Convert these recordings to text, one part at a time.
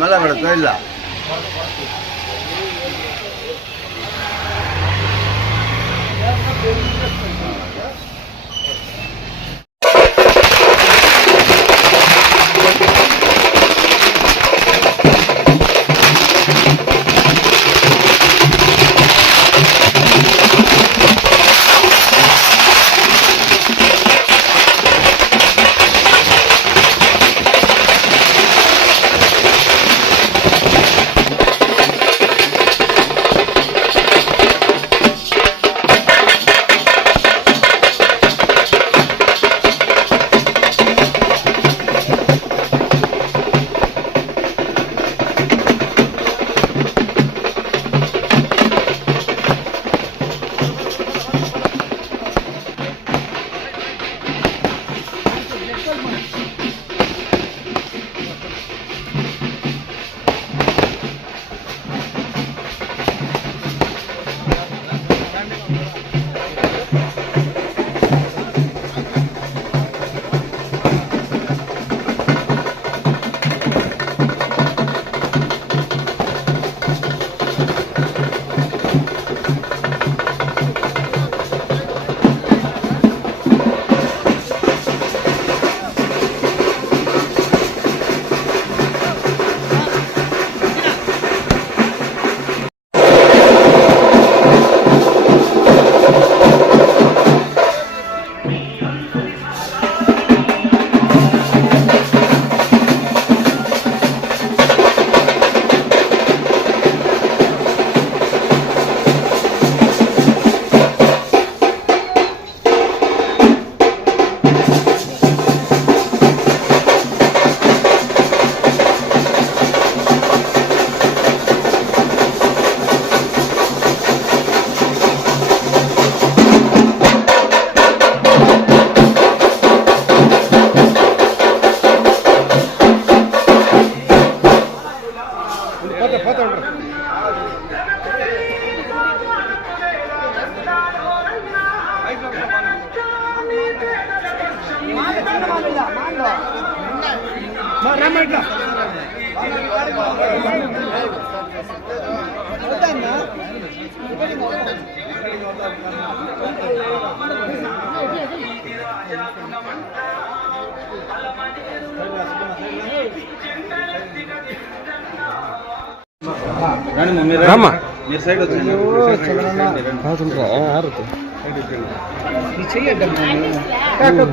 మళ్ళీ పెడతా ಇಲ್ಲ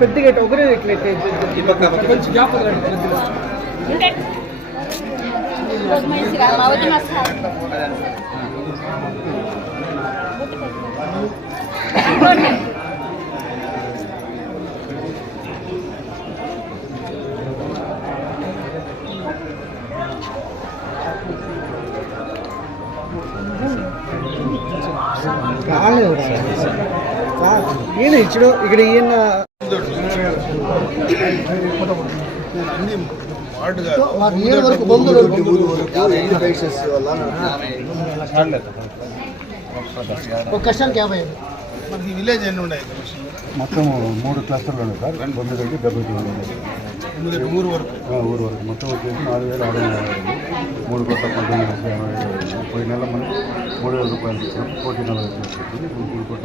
పెద్దగా ఒకరే ఈయన ఇచ్చుడు ఇక్కడ ఈయన ఒక కష్టానికి 50 మనకి విలేజ్ ఎన్ని ఉన్నాయి మొత్తం 3 క్లస్టర్లు ఉన్నాయి సార్. 9 ఊరు వరకు మొత్తం వచ్చేసి 4,650 3 కోట్ల 19,50 పోయిన నెల మనం 3,000 రూపాయలు ఇచ్చినాం. కోటి 40 వచ్చింది. 3 కోట్ల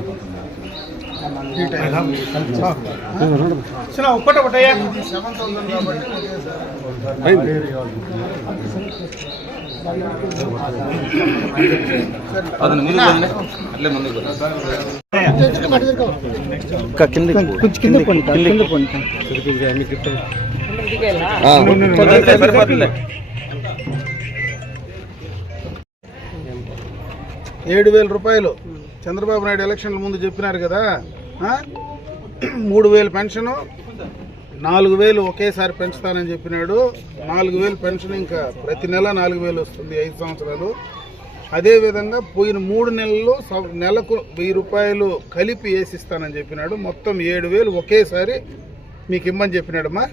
7,000 రూపాయలు చంద్రబాబు నాయుడు ఎలక్షన్ల ముందు చెప్పినారు కదా. 3,000 పెన్షను, 4,000 ఒకేసారి పెంచుతానని చెప్పినాడు. 4,000 పెన్షన్ ఇంకా ప్రతి నెల 4,000 వస్తుంది 5 సంవత్సరాలు. అదేవిధంగా పోయిన 3 నెలల్లో నెలకు 1,000 రూపాయలు కలిపి వేసిస్తానని చెప్పినాడు. మొత్తం 7,000 ఒకేసారి మీకు ఇమ్మని చెప్పినాడమ్మా.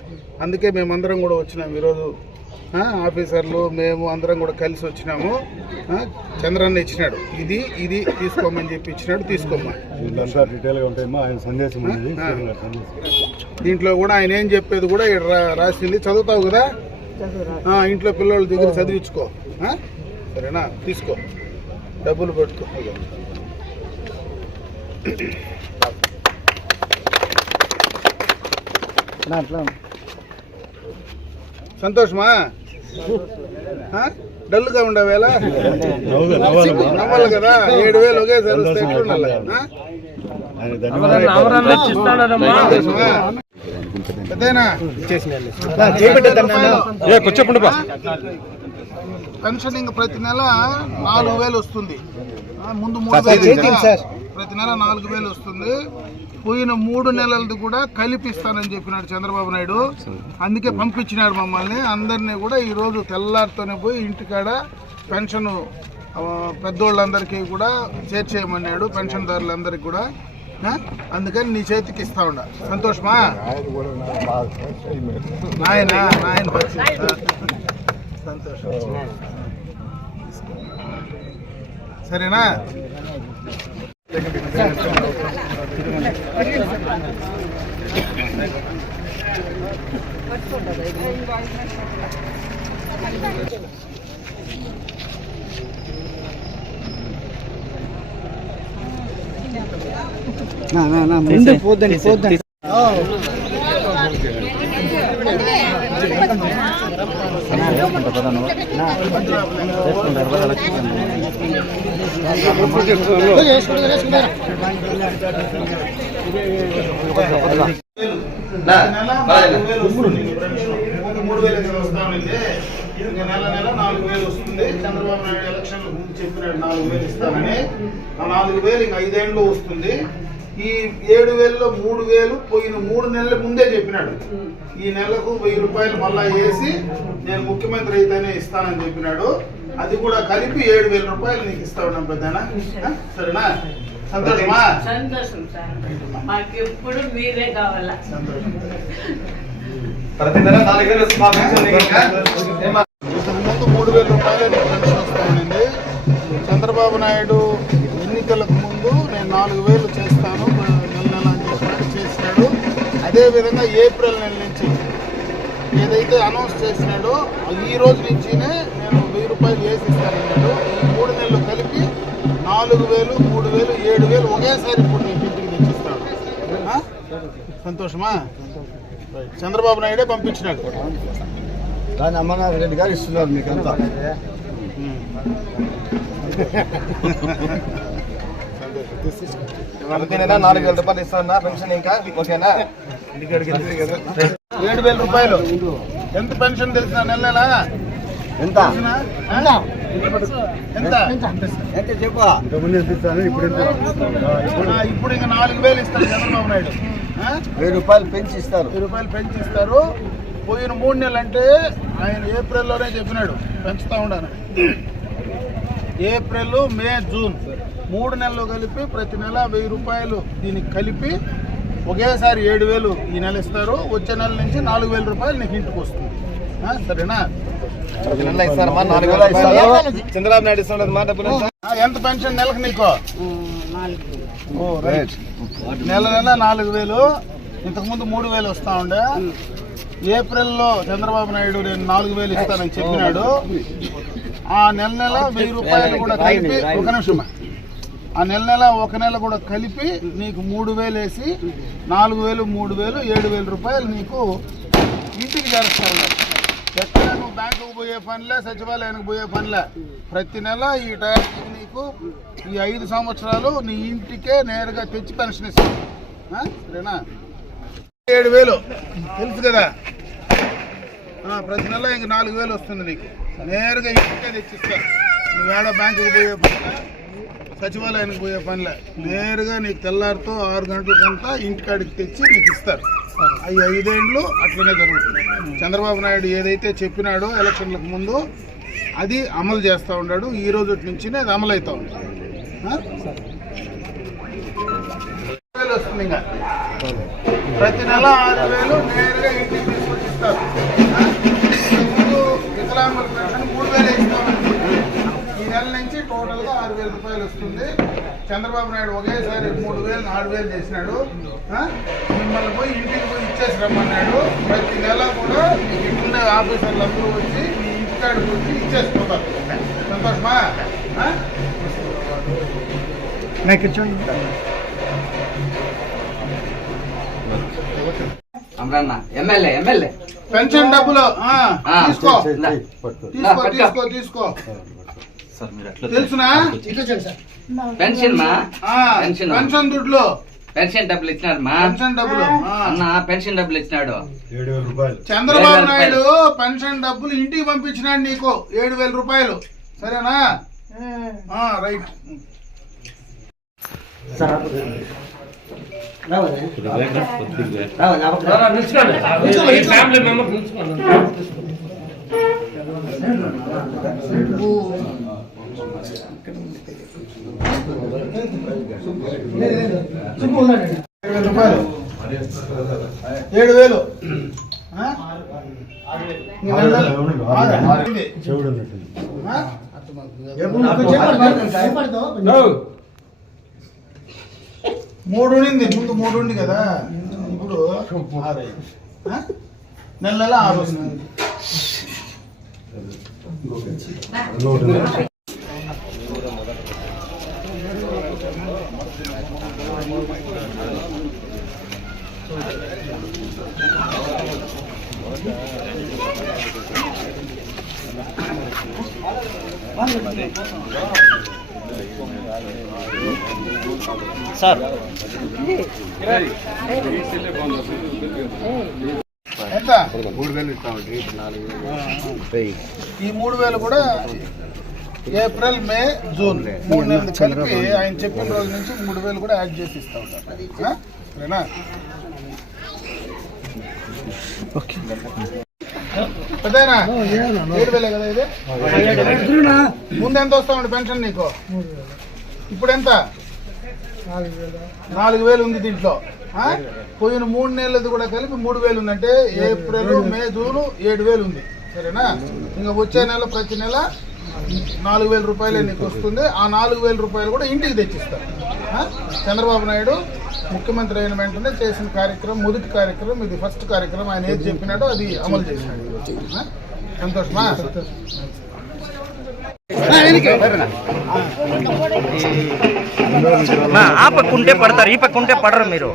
అందుకే మేమందరం కూడా వచ్చినాము ఈరోజు. ఆఫీసర్లు మేము అందరం కూడా కలిసి వచ్చినాము. చంద్రన్న ఇచ్చినాడు, ఇది ఇది తీసుకోమని చెప్పి ఇచ్చినాడు. తీసుకోమ్మా. దీంట్లో కూడా ఆయన ఏం చెప్పేది కూడా ఇక్కడ రాసింది చదువుతావు కదా. ఇంట్లో పిల్లల దగ్గర చదివించుకో. సరేనా? తీసుకో, డబ్బులు పెట్టుకో. సంతోషమా? డల్గా ఉండవేలా నవ్వాలి కదా. 7,000 ఒకేసారి వస్తే ఎట్లుండాలి? పెన్షన్ ప్రతి నెల 4,000 వస్తుంది. ముందు 3,000, ప్రతి నెల 4,000 వస్తుంది. పోయిన 3 నెలలది కూడా కలిపిస్తానని చెప్పినాడు చంద్రబాబు నాయుడు. అందుకే పంపించినాడు మమ్మల్ని అందరినీ కూడా. ఈరోజు తెల్లారితోనే పోయి ఇంటికాడ పెన్షన్ పెద్దోళ్ళందరికీ కూడా చేర్చేయమన్నాడు, పెన్షన్దారులందరికీ కూడా. అందుకని నీ చేతికి ఇస్తా ఉండ. సంతోషమా నాయన? సంతోషం. సరేనా? పోద్దండి. నెల 4,000 వస్తుంది. చంద్రబాబు నాయుడు ఎలక్షన్ ముందు చెప్పినాడు 4,000 ఇస్తానని. ఆ 4,000 ఇంకా 5 ఏళ్ళు వస్తుంది. ఈ 7,000లో 3,000 పోయిన 3 నెలల ముందే చెప్పినాడు. ఈ నెలకు 1,000 రూపాయలు మళ్ళా వేసి నేను ముఖ్యమంత్రి అయితేనే ఇస్తానని చెప్పినాడు. అది కూడా కలిపి 7,000 రూపాయలు నీకు ఇస్తా ఉన్నాం పెద్దనా. సరేనా? సంతోషమా? సంతోషం సార్, మాకు ఎప్పుడు మీరే కావాలా. సంతోషం. ప్రతి నెల 4,000 వస్తుంది. ముందు 3,000 రూపాయలు పెన్షన్ వస్తూ ఉండింది. చంద్రబాబు నాయుడు ఎన్నికలకు ముందు నేను 4,000 చేస్తాను నెల అని చెప్పి చేసినాడు. అదేవిధంగా ఏప్రిల్ నెల నుంచి ఏదైతే అనౌన్స్ చేసినాడో ఈ రోజు నుంచినే నేను 1,000 రూపాయలు వేసి ఇస్తానన్నాడు. ఈ 3 నెలలు కలిపి 4,000, 3,000, 7,000 ఒకేసారి ఇప్పుడు నీకు ఇంటికి తెచ్చిస్తాడు. సంతోషమా? చంద్రబాబు నాయుడే పంపించినాడు. దాన్ని అమర్నాథ్ రెడ్డి గారు ఇస్తున్నారు మీకంతా. ప్రతి నెల 4,000 రూపాయలు ఇస్తున్నా పెన్షన్. ఇంకా ఓకేనా? 7,000 రూపాయలు ఎంత పెన్షన్ తెలిసిన నెల నెల ఎంత ఎంత చెప్పు. ఇప్పుడు ఇంకా 4,000 ఇస్తారు చంద్రబాబు నాయుడు. 1,000 రూపాయలు పెంచి ఇస్తారు. 1,000 రూపాయలు పెంచి ఇస్తారు. పోయిన 3 నెలలు అంటే ఆయన ఏప్రిల్లోనే చెప్పినాడు పెంచుతా ఉండాలని. ఏప్రిల్, మే, జూన్ 3 నెలలు కలిపి ప్రతి నెల 1,000 రూపాయలు దీనికి కలిపి ఒకేసారి 7,000 ఈ నెల ఇస్తారు. వచ్చే నెల నుంచి 4,000 రూపాయలు నీకు ఇంటికి వస్తుంది. సరేనా? ఇస్తారమ్మా 4,000 చంద్రబాబు నాయుడు ఇస్తున్నది మా డబ్బులు. ఎంత పెన్షన్ నెలకు నీకు? రైట్. నెల 4,000. ఇంతకుముందు 3,000 వస్తా ఉండే. ఏప్రిల్లో చంద్రబాబు నాయుడు నేను 4,000 ఇస్తానని చెప్పినాడు. ఆ నెల 1,000 రూపాయలు కూడా కలిపి ఒక నిమిషం. ఆ నెల ఒక నెల కూడా కలిపి నీకు 3,000 వేసి 4,000, 3,000, 7,000 రూపాయలు నీకు ఇంటికి చేరుస్తా ఉన్నారు. ఎక్కడ నువ్వు బ్యాంకుకు పోయే పనిలే, సచివాలయానికి పోయే పనిలే. ప్రతి నెల ఈ టైంకి నీకు ఈ 5 సంవత్సరాలు నీ ఇంటికే నేరుగా తెచ్చి పెన్షన్ ఇస్తాను. సరేనా? 7,000 తెలుసు కదా. ప్రతి నెల ఇంక 4,000 వస్తుంది నీకు. నేరుగా ఇంటికే తెచ్చిస్తారు. నువ్వేడ బ్యాంకుకి పోయే పనిలే, సచివాలయానికి పోయే పనిలే. నేరుగా నీకు తెల్లారితో 6 గంటలకంతా ఇంటికాడికి తెచ్చి నీకు ఇస్తారు. ఈ 5 ఏళ్ళు అట్లనే జరుగుతుంది. చంద్రబాబు నాయుడు ఏదైతే చెప్పినాడో ఎలక్షన్లకు ముందు అది అమలు చేస్తూ ఉన్నాడు. ఈ రోజు నుంచి అది అమలు అవుతా ఉంది. 6,000 వస్తుంది. ఇంకా ప్రతి నెల 6,000 నేరుగా ఇంటికి తీసుకొచ్చి ఇస్తారు. వికలాంగుల పెన్షన్ 3,000 ఇస్తాం. ఈ నెల నుంచి టోటల్గా 6,000 రూపాయలు వస్తుంది. చంద్రబాబు నాయుడు ఒకేసారి 3,000 4,000 చేసినాడు. మిమ్మల్ని పోయి ఇంటికి పోయి ఇచ్చేసి రమ్మన్నాడు. ప్రతి నెల కూడా మీకు ఇంట్లో ఆఫీసర్లు అందరూ వచ్చి మీ ఇంటికాడికి వచ్చి ఇచ్చేసిపోతారు. సంతోషమా? పెన్షన్ డబ్బులు తీసుకో తీసుకో తీసుకో తీసుకో. తెలుసునా? పెన్షన్ దుడ్లు పెన్షన్ డబ్బులు ఇచ్చినాడు మా పెన్షన్ డబ్బులు అన్న పెన్షన్ డబ్బులు ఇచ్చినాడు 7,000 రూపాయలు. చంద్రబాబు నాయుడు పెన్షన్ డబ్బులు ఇంటికి పంపించినాడు నీకు 7,000 రూపాయలు. సరేనా? రైట్. రూపాయలు 7,000. మూడు ఉండింది ముందు, 3 ఉంది కదా, ఇప్పుడు 6. నెల 6 వస్తుంది. సార్ ఎంత? 3,000 ఇస్తామండి. ఈ 3,000 కూడా ఏప్రిల్ మే జూన్ 3 నెలలు కలిపి ఆయన చెప్పిన రోజు నుంచి 3,000 కూడా యాడ్ చేసి ఇస్తా ఉంటారు. సరేనా? పెద్దనా 7,000 కదా ఇది? ముందు ఎంత వస్తామండి పెన్షన్ నీకు? ఇప్పుడు ఎంత? 4,000 ఉంది దీంట్లో. పోయిన 3 నెలలది కూడా కలిపి 3,000 ఉందంటే ఏప్రిల్ మే జూన్ 7,000 ఉంది. సరేనా? ఇంకా వచ్చే నెల ప్రతి నెల 4,000 రూపాయలే నీకు వస్తుంది. ఆ 4,000 రూపాయలు కూడా ఇంటికి తెచ్చిస్తారు. చంద్రబాబు నాయుడు ముఖ్యమంత్రి అయిన వెంటనే చేసిన కార్యక్రమం, మొదటి కార్యక్రమం ఇది. ఫస్ట్ కార్యక్రమం ఆయన ఏది చెప్పినాడో అది అమలు చేసినాడు. సంతోషమా? ఆ పక్కుంటే పడతారు, ఈ పక్కుంటే పడరు. మీరు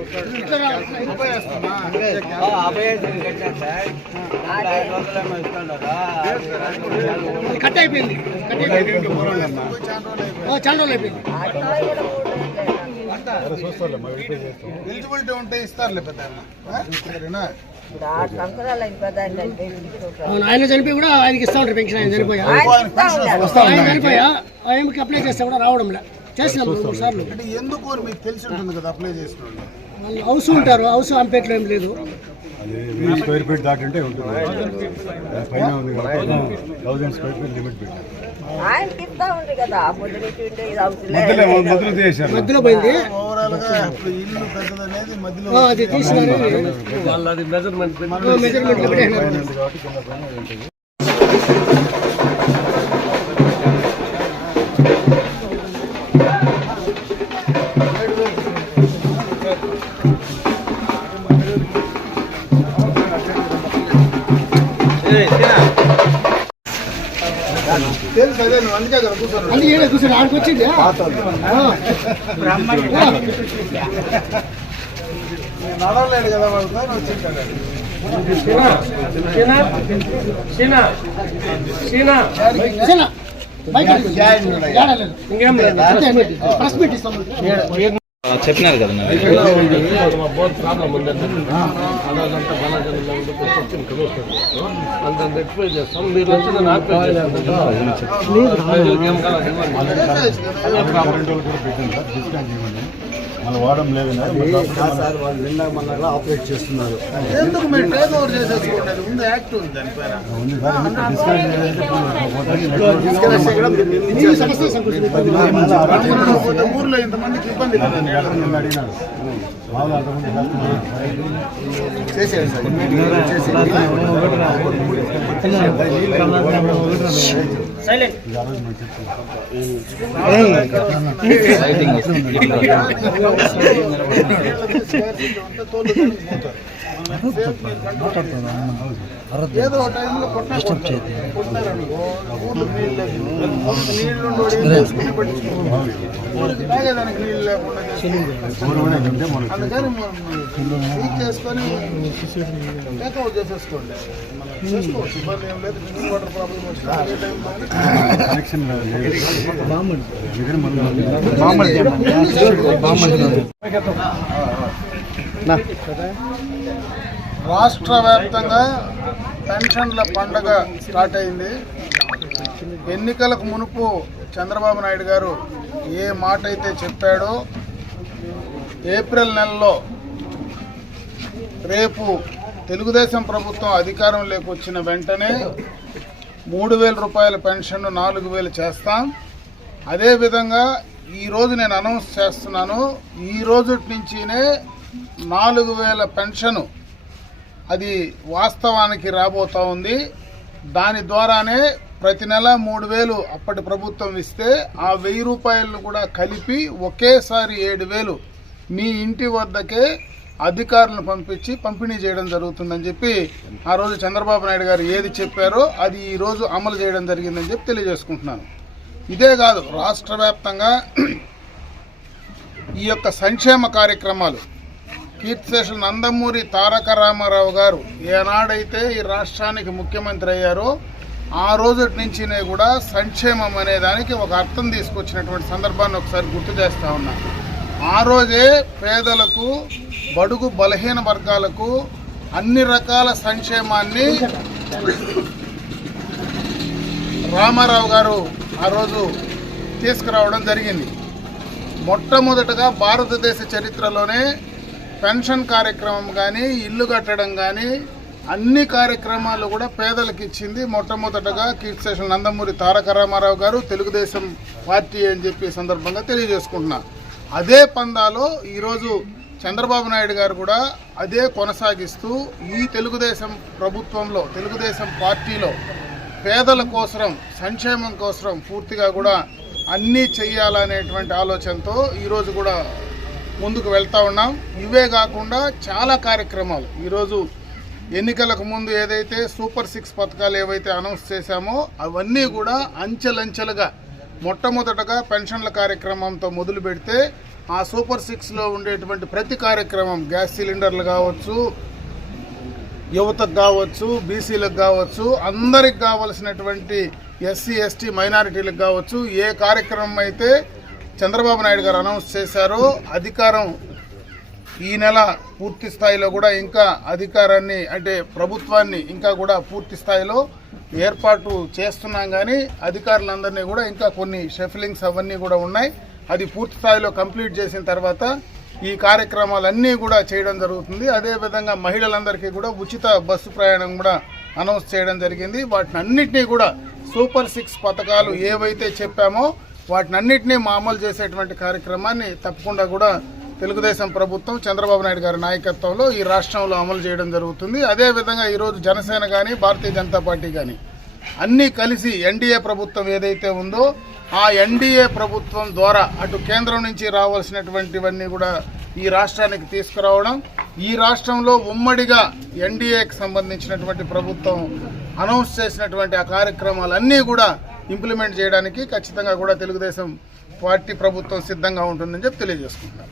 కట్ అయిపోయింది. చాలా రోజులు అయిపోయింది. ఎలిజిబిలిటీ ఉంటే ఇస్తారులే పెద్ద. సరేనా? ఆయన చనిపోయి కూడా ఆయనకి ఇస్తా ఉంటారు పెన్షన్. ఆయన చనిపోయా ఆయనకి అప్లై చేస్తే కూడా రావడం లే. చేసినాం 3 సార్లు. అంటే ఎందుకు మీకు తెలిసి ఉంటుంది కదా అప్లై చేసుకోండి. వాళ్ళు హౌస్ ఉంటారు, హౌస్ అంపేట్లో ఏం లేదు. అది 1000 స్క్వేర్ ఫీట్ దాటింటే ఉంటుంది. పైన ఉంది కాబట్టి 1000 స్క్వేర్ ఫీట్ లిమిట్ పెట్టారు. మధ్యలో పోయింది. ఓవరాల్ గా ఇల్లు పెద్దదనేది మధ్యలో అది తీసినారు. మెజర్మెంట్ తెలుసు. అదే నువ్వు అందుకే కదా కూర్చోను. అందుకే కూర్చొని ఆడికి వచ్చింది. నడవలేడు కదా వాళ్ళతో వచ్చింటాడు. చెప్పినారు కదా ప్రాబ్లం ఉందంటే అదంతా అంత ఎక్స్ప్లెయిన్ చేస్తాం. మీరు వచ్చి మన వాడడం లేదు సార్. వాళ్ళు నిన్న మన ఆపరేట్ చేస్తున్నారు. ఎందుకు మీరు టేక్ ఓవర్ చేసేసుకోండి. ముందు యాక్ట్ ఉంది దానిపైన. ఉంది సార్. ఊర్లో ఇంతమందికి ఇబ్బంది కదా. అడిగినారు. మామూలు అంతకుముందు చేసేయండి సార్ సైలెంట్ ఇది ఆ రోజు మనం చెప్తాం. ఏదో టైంలో కొట్టారనుకో ఊర్లో నీళ్ళు ఊరికి తాగేదానికి నీళ్ళు లేకుండా ఉంటే మనకి అందుకని లీక్ చేసుకొని టేక్అవుట్ చేసేసుకోండి. మనం చేసుకోవచ్చు, ఇబ్బంది ఏం లేదు. డ్రింకింగ్ వాటర్ ప్రాబ్లం వచ్చినా ఏ టైంలో కనెక్షన్ లేదు. అందుకని రాష్ట్ర వ్యాప్తంగా పెన్షన్ల పండగ స్టార్ట్ అయింది. ఎన్నికలకు మునుపు చంద్రబాబు నాయుడు గారు ఏ మాట అయితే చెప్పాడో ఏప్రిల్ నెలలో రేపు తెలుగుదేశం ప్రభుత్వం అధికారంలోకి వచ్చిన వెంటనే 3,000 రూపాయల పెన్షన్ 4,000 చేస్తాం. అదేవిధంగా ఈరోజు నేను అనౌన్స్ చేస్తున్నాను, ఈ రోజు నుంచినే 4,000 పెన్షను అది వాస్తవానికి రాబోతూ ఉంది. దాని ద్వారానే ప్రతి నెల 3,000 అప్పటి ప్రభుత్వం ఇస్తే ఆ 1,000 రూపాయలను కూడా కలిపి ఒకేసారి 7,000 మీ ఇంటి వద్దకే అధికారులను పంపించి పంపిణీ చేయడం జరుగుతుందని చెప్పి ఆ రోజు చంద్రబాబు నాయుడు గారు ఏది చెప్పారో అది ఈరోజు అమలు చేయడం జరిగిందని చెప్పి తెలియజేసుకుంటున్నాను. ఇదే కాదు, రాష్ట్ర వ్యాప్తంగా ఈ యొక్క సంక్షేమ కార్యక్రమాలు కీర్తిశేషులు నందమూరి తారక రామారావు గారు ఏనాడైతే ఈ రాష్ట్రానికి ముఖ్యమంత్రి అయ్యారో ఆ రోజు నుంచినే కూడా సంక్షేమం అనే దానికి ఒక అర్థం తీసుకొచ్చినటువంటి సందర్భాన్ని ఒకసారి గుర్తు చేస్తా ఉన్నా. ఆ రోజే పేదలకు, బడుగు బలహీన వర్గాలకు అన్ని రకాల సంక్షేమాన్ని రామారావు గారు ఆ రోజు తీసుకురావడం జరిగింది. మొట్టమొదటగా భారతదేశ చరిత్రలోనే పెన్షన్ కార్యక్రమం కానీ, ఇల్లు కట్టడం కానీ అన్ని కార్యక్రమాలు కూడా పేదలకు ఇచ్చింది మొట్టమొదటగా కీర్తిశేషులు నందమూరి తారక రామారావు గారు, తెలుగుదేశం పార్టీ అని చెప్పి సందర్భంగా తెలియజేసుకుంటున్నా. అదే పందాలో ఈరోజు చంద్రబాబు నాయుడు గారు కూడా అదే కొనసాగిస్తూ ఈ తెలుగుదేశం ప్రభుత్వంలో, తెలుగుదేశం పార్టీలో పేదల కోసం, సంక్షేమం కోసం పూర్తిగా కూడా అన్నీ చెయ్యాలనేటువంటి ఆలోచనతో ఈరోజు కూడా ముందుకు వెళ్తూ ఉన్నాం. ఇవే కాకుండా చాలా కార్యక్రమాలు ఈరోజు ఎన్నికలకు ముందు ఏదైతే సూపర్ 6 పథకాలు ఏవైతే అనౌన్స్ చేశామో అవన్నీ కూడా అంచెలంచెలుగా మొట్టమొదటగా పెన్షన్ల కార్యక్రమంతో మొదలు పెడితే ఆ సూపర్ 6లో ఉండేటువంటి ప్రతి కార్యక్రమం, గ్యాస్ సిలిండర్లు కావచ్చు, యువతకు కావచ్చు, బీసీలకు కావచ్చు, అందరికి కావలసినటువంటి ఎస్సీ ఎస్టీ మైనారిటీలకు కావచ్చు, ఏ కార్యక్రమం అయితే చంద్రబాబు నాయుడు గారు అనౌన్స్ చేశారో అధికారం ఈ నెల పూర్తి స్థాయిలో కూడా ఇంకా అధికారాన్ని అంటే ప్రభుత్వాన్ని ఇంకా కూడా పూర్తి స్థాయిలో ఏర్పాటు చేస్తున్నాం. కానీ అధికారులందరినీ కూడా ఇంకా కొన్ని షఫలింగ్స్ అవన్నీ కూడా ఉన్నాయి. అది పూర్తి స్థాయిలో కంప్లీట్ చేసిన తర్వాత ఈ కార్యక్రమాలన్నీ కూడా చేయడం జరుగుతుంది. అదేవిధంగా మహిళలందరికీ కూడా ఉచిత బస్సు ప్రయాణం కూడా అనౌన్స్ చేయడం జరిగింది. వాటిని అన్నింటినీ కూడా సూపర్ 6 పథకాలు ఏవైతే చెప్పామో వాటిని అన్నింటినీ అమలు చేసేటువంటి కార్యక్రమాన్ని తప్పకుండా కూడా తెలుగుదేశం ప్రభుత్వం చంద్రబాబు నాయుడు గారి నాయకత్వంలో ఈ రాష్ట్రంలో అమలు చేయడం జరుగుతుంది. అదేవిధంగా ఈరోజు జనసేన కానీ, భారతీయ జనతా పార్టీ కానీ అన్నీ కలిసి ఎన్డీఏ ప్రభుత్వం ఏదైతే ఉందో ఆ ఎన్డీఏ ప్రభుత్వం ద్వారా అటు కేంద్రం నుంచి రావాల్సినటువంటివన్నీ కూడా ఈ రాష్ట్రానికి తీసుకురావడం, ఈ రాష్ట్రంలో ఉమ్మడిగా ఎన్డీఏకి సంబంధించినటువంటి ప్రభుత్వం అనౌన్స్ చేసినటువంటి ఆ కార్యక్రమాలన్నీ కూడా ఇంప్లిమెంట్ చేయడానికి ఖచ్చితంగా కూడా తెలుగుదేశం పార్టీ ప్రభుత్వం సిద్ధంగా ఉంటుందని చెప్పి తెలియజేసుకుంటున్నాను.